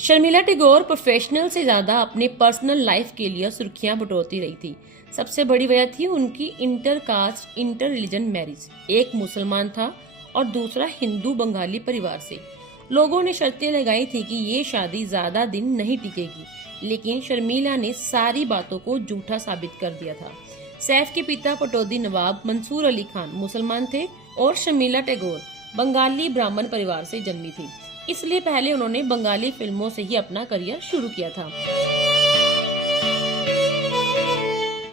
Sharmila Tagore professional से ज्यादा अपने पर्सनल लाइफ के लिए सुर्खियां बटोरती रही थी। सबसे बड़ी वजह थी उनकी inter caste inter religion marriage. एक मुसलमान था और दूसरा हिंदू बंगाली परिवार से। लोगों ने शर्तें लगाई थी कि ये शादी ज्यादा दिन नहीं टिकेगी, लेकिन शर्मिला ने सारी बातों को झूठा साबित कर दिया था। सैफ के पिता पटौदी नवाब मंसूर अली खान मुसलमान थे और शर्मिला टैगोर बंगाली ब्राह्मण परिवार से जन्मी थी, इसलिए पहले उन्होंने बंगाली फिल्मों से ही अपना करियर शुरू किया था।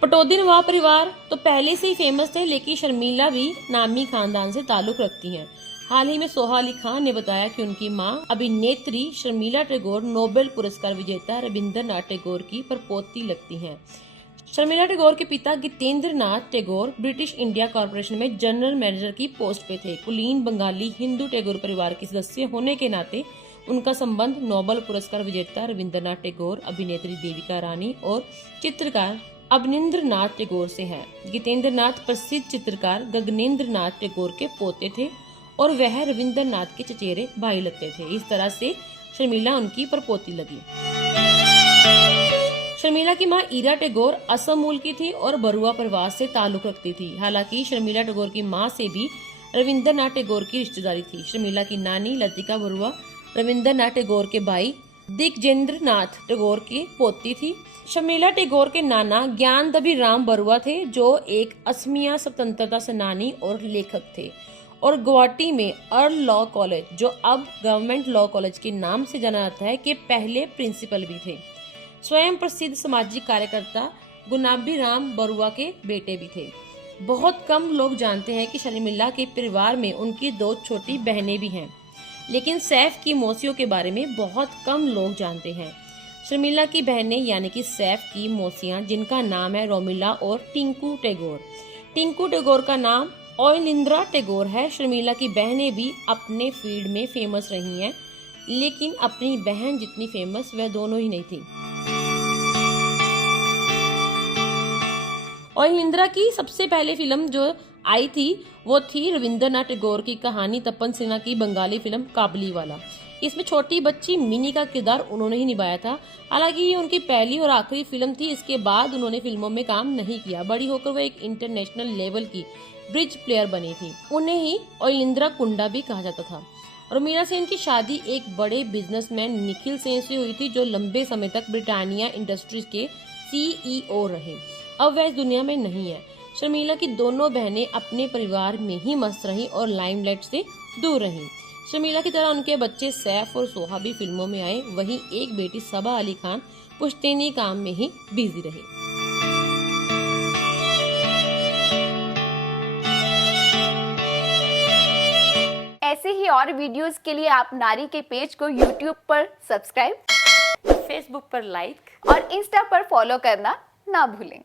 पटौदी नवाब परिवार तो पहले से ही फेमस थे, लेकिन शर्मिला भी नामी खानदान से ताल्लुक रखती हैं। हाल ही में सोहा अली खान ने बताया कि उनकी मां अभिनेत्री शर्मिला टैगोर नोबेल पुरस्कार विजेता रविंद्रनाथ टैगोर की परपोती लगती हैं। शर्मिला टैगोर के पिता गितेंद्र Nath Tagore British India corporation में जनरल मैनेजर की पोस्ट पे थे। कुलीन बंगाली हिंदू टैगोर परिवार के सदस्य होने के नाते उनका संबंध नोबेल पुरस्कार विजेता रविंद्रनाथ टैगोर, अभिनेत्री देविका रानी और चित्रकार अवनींद्र नाथ टैगोर से है। गितेंद्र नाथ प्रसिद्ध चित्रकार गगनेंद्र नाथ टैगोर के पोते थे और वह रविंद्रनाथ के चचेरे भाई लगते थे। इस तरह से शर्मिला उनकी परपोती लगी। शर्मिला की मां ईरा टैगोर असम मूल की थी और बरुआ परिवार से ताल्लुक रखती थी। हालांकि शर्मिला टैगोर की मां से भी रविंद्रनाथ टैगोर की रिश्तेदारी थी। शर्मिला की नानी लतिका बरुआ रविंद्रनाथ टैगोर के भाई दिग्विजेंद्र नाथ टैगोर की पोती थी। शर्मिला टैगोर के नाना ज्ञानदबी राम बरुआ थे, जो एक असमिया स्वतंत्रता सेनानी और लेखक थे और गुवाहाटी में अर्ल लॉ कॉलेज, जो अब गवर्नमेंट लॉ कॉलेज के नाम से जाना जाता है, के पहले प्रिंसिपल भी थे। स्वयं प्रसिद्ध सामाजिक कार्यकर्ता गुलाबी राम बरुआ के बेटे भी थे। बहुत कम लोग जानते हैं कि शर्मिला के परिवार में उनकी 2 छोटी बहनें भी हैं, लेकिन सैफ की मौसियों के बारे में बहुत कम लोग जानते हैं। शर्मिला की बहनें यानी कि सैफ की मौसियां, जिनका नाम है रोमिला और टिंकू टैगोर। टिंकू टैगोर का नाम ओइलिंद्रा टैगोर है। शर्मिला की बहनें भी अपने फील्ड में फेमस रही हैं, लेकिन अपनी बहन जितनी फेमस वह दोनों ही नहीं थी। ओइलिंद्रा की सबसे पहले फिल्म जो आई थी वो थी रविंद्रनाथ टैगोर की कहानी तपन सिन्हा की बंगाली फिल्म काबुलीवाला। इसमें छोटी बच्ची मिनी का किरदार उन्होंने ही निभाया था। हालांकि ये उनकी पहली और आखिरी फिल्म थी। इसके बाद उन्होंने फिल्मों में काम नहीं किया। बड़ी होकर वो एक इंटरनेशनल लेवल की ब्रिज प्लेयर बनी थी। उन्हें ही ओइलिंद्रा कुंडा भी कहा जाता था। रोमिला सेन की शादी एक बड़े बिजनेसमैन निखिल सेन से हुई थी, जो लंबे समय तक ब्रिटानिया इंडस्ट्रीज के CEO रहे। अब वह इस दुनिया में नहीं है। शर्मिला की दोनों बहनें अपने परिवार में ही मस्त रहीं और लाइमलाइट से दूर रहीं। शर्मिला की तरह उनके बच्चे सैफ और सोहा भी फिल्मों में आए। वहीं एक बेटी सबा अली खान पुश्तैनी काम में ही बिजी रही। ऐसे ही और वीडियोस के लिए आप नारी के पेज को YouTube पर सब्सक्राइब, फेसबुक पर लाइक और इंस्टा पर फॉलो करना ना भूलें।